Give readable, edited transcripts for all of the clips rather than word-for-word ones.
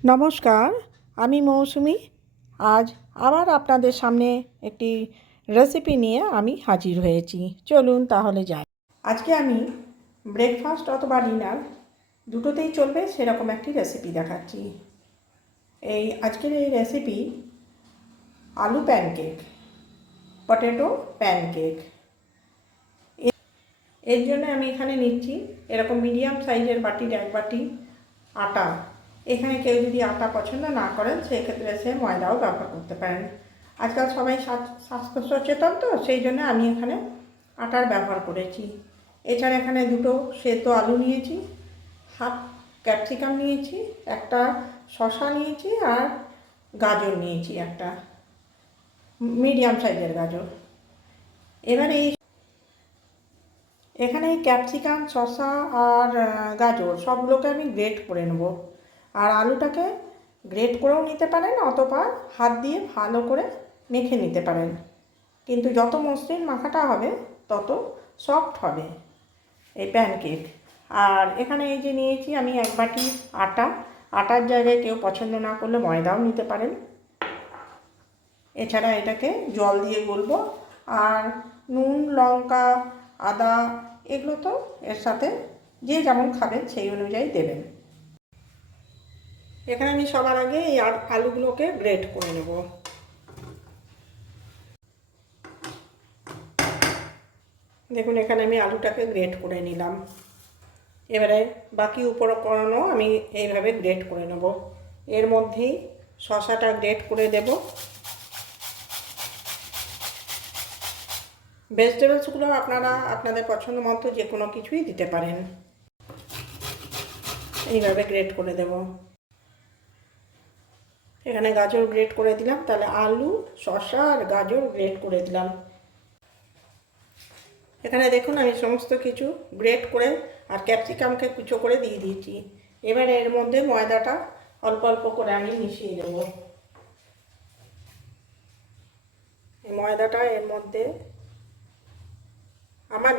নমস্কার, আমি মৌসুমি। আজ আবার আপনাদের সামনে একটি রেসিপি নিয়ে আমি হাজির হয়েছি। চলুন তাহলে যাই। আজকে আমি ব্রেকফাস্ট অথবা ডিনার দুটোতেই চলবে সেরকম একটি রেসিপি দেখাচ্ছি। আজকের এই রেসিপি আলু প্যানকেক, পটেটো প্যানকেক। এর জন্য আমি এখানে নিচ্ছি এরকম মিডিয়াম সাইজের বাটির এক বাটি আটা। এখানে কেউ যদি আটা পছন্দ না করেন সেক্ষেত্রে সে ময়দাও ব্যবহার করতে পারেন। আজকাল সবাই স্বাস্থ্য সচেতন, তো সেই জন্য আমি এখানে আটার ব্যবহার করেছি। এছাড়া এখানে দুটো সেদ্ধ আলু নিয়েছি, হাফ ক্যাপসিকাম নিয়েছি, একটা শসা নিয়েছি, আর গাজর নিয়েছি একটা মিডিয়াম সাইজের গাজর। এবারে এখানে এই ক্যাপসিকাম, শসা আর গাজর সবগুলোকে আমি গ্রেট করে নেব। আর আলুটাকে গ্রেট করেও নিতে পারেন অথবা হাত দিয়ে ভালো করে মেখে নিতে পারেন, কিন্তু যত মসৃণ মাখাটা হবে তত সফট হবে এই প্যানকেক। আর এখানে এই যে নিয়েছি আমি এক বাটি আটা। আটার জায়গায় কেউ পছন্দ না করলে ময়দাও নিতে পারেন। এছাড়া এটাকে জল দিয়ে গলবো। আর নুন, লঙ্কা, আদা এগুলো তো এর সাথে যে যেমন খাবেন সেই অনুযায়ী দেবেন। এখানে আমি সবার আগে এই আলুগুলোকে গ্রেট করে নেব। দেখুন এখানে আমি আলুটাকে গ্রেট করে নিলাম। এবারে বাকি উপকরণও আমি এইভাবে গ্রেট করে নেব। এর মধ্যেই শসাটা গ্রেট করে দেব। ভেজিটেবলসগুলো আপনারা আপনাদের পছন্দ মতো যে কোনো কিছুই দিতে পারেন। এইভাবে গ্রেট করে দেব। এখানে গাজর গ্রেট করে দিলাম, তাহলে আলু, শসা আর গাজর গ্রেট করে দিলাম। এখানে দেখুন আমি সমস্ত কিছু গ্রেট করে আর ক্যাপসিকামকে কুচো করে দিয়ে দিয়েছি। এবার এর মধ্যে ময়দাটা অল্প অল্প করে আমি মিশিয়ে দেব। এই ময়দাটা এর মধ্যে আমার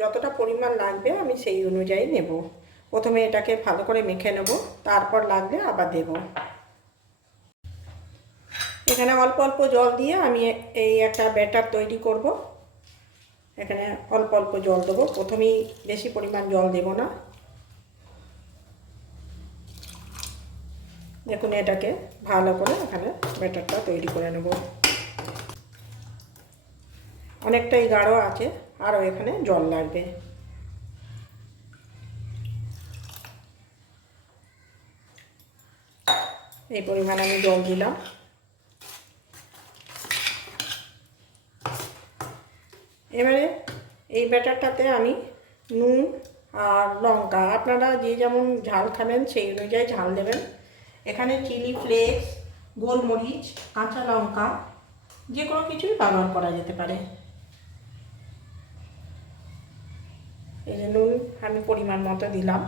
যতটা পরিমাণ লাগবে আমি সেই অনুযায়ী নেব। প্রথমে এটাকে ভালো করে মেখে নেব, তারপর লাগলে আবার দেব। এখানে অল্প অল্প জল দিয়ে আমি এই একটা ব্যাটার তৈরি করব। এখানে অল্প অল্প জল দেবো, প্রথমেই বেশি পরিমাণ জল দেব না। দেখুন এটাকে ভালো করে এখানে ব্যাটারটা তৈরি করে নেব। অনেকটাই গাঢ় আছে, আরও এখানে জল লাগবে। এই পরিমাণ আমি জল দিলাম। এবারে এই ব্যাটারটাতে আমি নুন আর লঙ্কা, আপনারা যে যেমন ঝাল খাবেন সেই অনুযায়ী ঝাল দেবেন। এখানে চিলি ফ্লেক্স, গোলমরিচ, কাঁচা লঙ্কা যে কোনো কিছুই ব্যবহার করা যেতে পারে। এই যে নুন আমি পরিমাণ মতো দিলাম।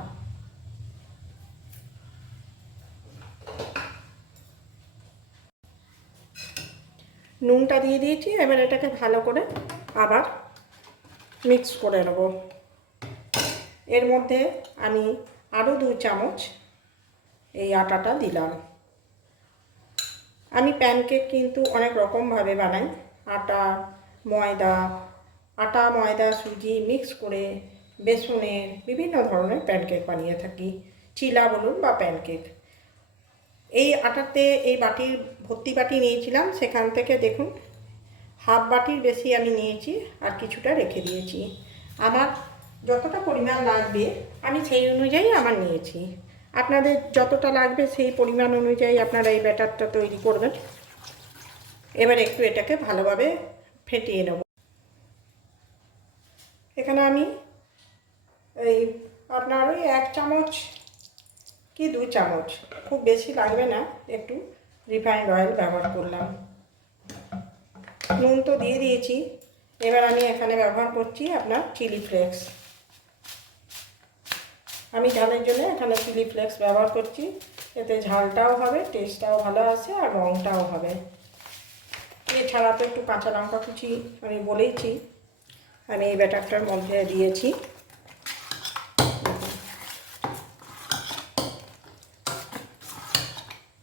নুনটা দিয়ে দিয়েছি। এবার এটাকে ভালো করে আবার মিক্স করে নেব। এর মধ্যে আমি আরও 2 চামচ এই আটাটা দিলাম। আমি প্যানকেক কিন্তু অনেক রকমভাবে বানাই। আটা, ময়দা, সুজি মিক্স করে বেসনের বিভিন্ন ধরনের প্যানকেক বানিয়ে থাকি, চিলা বলুন বা প্যানকেক। এই আটাতে এই বাটির ভর্তি বাটি নিয়েছিলাম, সেখান থেকে দেখুন হাফ বাটির বেশি আমি নিয়েছি আর কিছুটা রেখে দিয়েছি। আমার যতটা পরিমাণ লাগবে আমি সেই অনুযায়ী আমার নিয়েছি। আপনাদের যতটা লাগবে সেই পরিমাণ অনুযায়ী আপনারা এই ব্যাটারটা তৈরি করবেন। এবার একটু এটাকে ভালোভাবে ফেটিয়ে নেব। এখানে আমি আপনার ওই 1 চামচ কি 2 চামচ, খুব বেশি লাগবে না, একটু রিফাইন্ড অয়েল ব্যবহার করলাম। নুন তো দিয়ে দিয়েছি। এবার আমি এখানে ব্যবহার করছি আপনার চিলি ফ্লেক্স। আমি ঝালের জন্য এখানে চিলি ফ্লেক্স ব্যবহার করছি। এতে ঝালটাও হবে, টেস্টটাও ভালো আসে আর রঙটাও হবে। এছাড়া তো একটু কাঁচা লঙ্কা কুচি আমি বলেইছি আমি এই ব্যাটারটার মধ্যে দিয়েছি।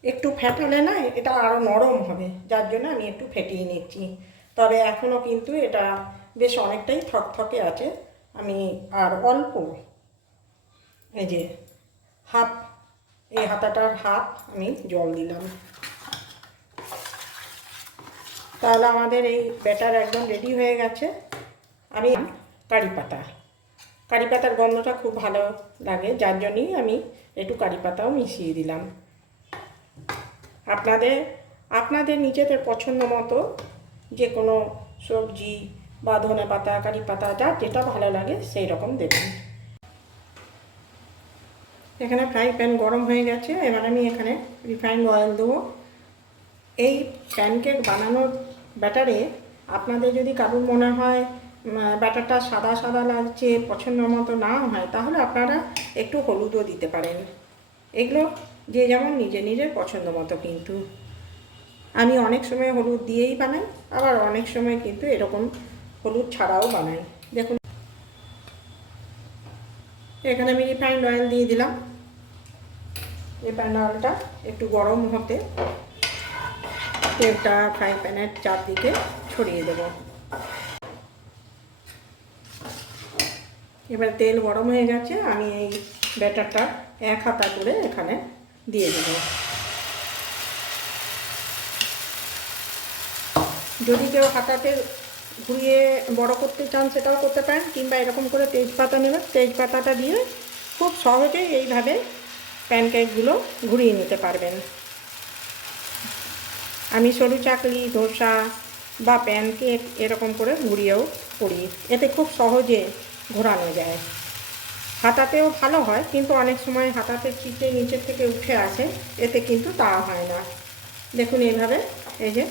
একটু ফেটালে না এটা আরও নরম হবে, যার জন্য আমি একটু ফেটিয়ে নিচ্ছি। তবে এখনও কিন্তু এটা বেশ অনেকটাই থকথকে আছে। আমি আর অল্প, এই যে হাফ, এই হাতাটার হাফ আমি জল দিলাম। তাহলে আমাদের এই ব্যাটার একদম রেডি হয়ে গেছে। আমি কারি পাতা, কারি পাতার গন্ধটা খুব ভালো লাগে, যার জন্যই আমি একটু কারি পাতাও মিশিয়ে দিলাম। আপনাদের নিজেদের পছন্দ মতো যে কোনো সবজি বা ধনে পাতা, কারি পাতা, যার যেটা ভালো লাগে সেই রকম দেবেন। এখানে ফ্রাই প্যান গরম হয়ে গেছে, এবার আমি এখানে রিফাইন্ড অয়েল দেবো। এই প্যানকেক বানানোর ব্যাটারে আপনাদের যদি কারোর মনে হয় ব্যাটারটা সাদা সাদা লাগছে, পছন্দ মতো না হয়, তাহলে আপনারা একটু হলুদও দিতে পারেন। এগুলো যে যেমন নিজের পছন্দ মতো। কিন্তু আমি অনেক সময় হলুদ দিয়েই বানাই, আবার অনেক সময় কিন্তু এরকম হলুদ ছাড়াও বানাই। দেখুন এখানে আমি রিফাইন্ড অয়েল দিয়ে দিলাম। রিফাইন্ড অয়েলটা একটু গরম হতে তেলটা ফ্রাই প্যানের চারদিকে ছড়িয়ে দেব। এবার তেল গরম হয়ে গেছে, আমি এই ব্যাটারটা এক হাতা করে এখানে দিয়ে দেব। যদি কেউ হাতাতে ঘুরিয়ে বড় করতে চান সেটাও করতে পারেন, কিংবা এরকম করে তেজপাতা নেবেন, তেজপাতাটা দিয়ে খুব সহজেই এইভাবে প্যানকেকগুলো ঘুরিয়ে নিতে পারবেন। আমি সরু চাকলি, ধোসা বা প্যানকেক এরকম করে ঘুরিয়েও করি, এতে খুব সহজে ঘোরানো যায়। হাতাতেও ভালো হয়, কিন্তু অনেক সময় হাতাতে চিটে নিচের থেকে উঠে আসে, এতে কিন্তু তা হয় না। দেখুন এইভাবে এই যে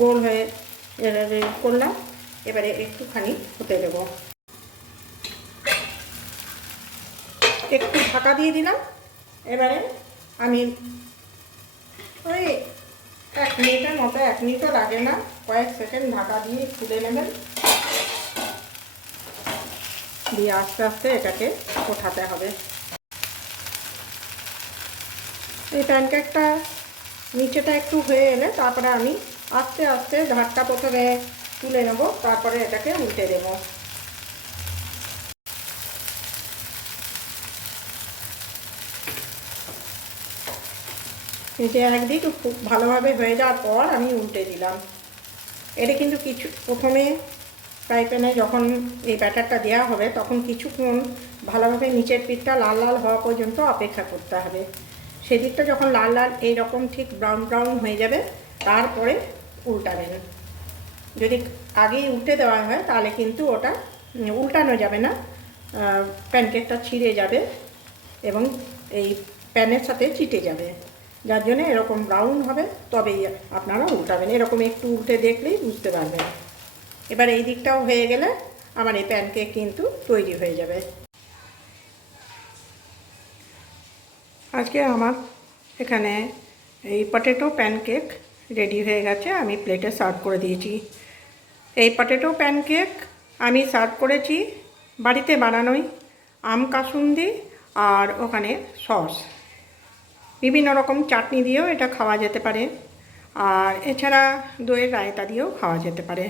গোল হয়ে করলাম। এবারে একটুখানি হতে দেব, একটু ঢাকা দিয়ে দিলাম। এবারে আমি ওই 1 মিনিটের মতো, 1 মিনিটও লাগে না, কয়েক সেকেন্ড ঢাকা দিয়ে খুলে নেবেন, দিয়ে আস্তে আস্তে এটাকে ওঠাতে হবে। এই প্যানকেকটা নিচেটা একটু হয়ে এলে তারপরে আমি আস্তে আস্তে ধারটা প্রথমে তুলে নেব, তারপরে এটাকে উল্টে দেব। এটা একদিক খুব ভালোভাবে হয়ে যাওয়ার পর আমি উল্টে দিলাম। এটা কিন্তু প্রথমে ফ্রাই প্যানে যখন এই ব্যাটারটা দেওয়া হবে তখন কিছুক্ষণ ভালোভাবে নিচের পিঠটা লাল লাল হওয়া পর্যন্ত অপেক্ষা করতে হবে। সেদিকটা যখন লাল লাল এইরকম ঠিক ব্রাউন ব্রাউন হয়ে যাবে, তারপরে উল্টাবেন। যদি আগেই উল্টে দেওয়া হয় তাহলে কিন্তু ওটা উল্টানো যাবে না, প্যানকেকটা ছিঁড়ে যাবে এবং এই প্যানের সাথে চিটে যাবে। যার জন্য এরকম ব্রাউন হবে, তবেই আপনারা উল্টাবেন। এরকম একটু উল্টে দেখলেই বুঝতে পারবেন। এবার এই দিকটাও হয়ে গেলে আমার এই প্যানকেক কিন্তু তৈরি হয়ে যাবে। আজকে আমার এখানে এই পটেটো প্যানকেক রেডি হয়ে গেছে, আমি প্লেটে সার্ভ করে দিয়েছি। এই পটেটো প্যানকেক আমি সার্ভ করেছি বাড়িতে বানানোই আম কাসুন্দি আর ওখানে সস, বিভিন্ন রকম চাটনি দিয়েও এটা খাওয়া যেতে পারে, আর এছাড়া দইয়ের রায়তা দিয়েও খাওয়া যেতে পারে।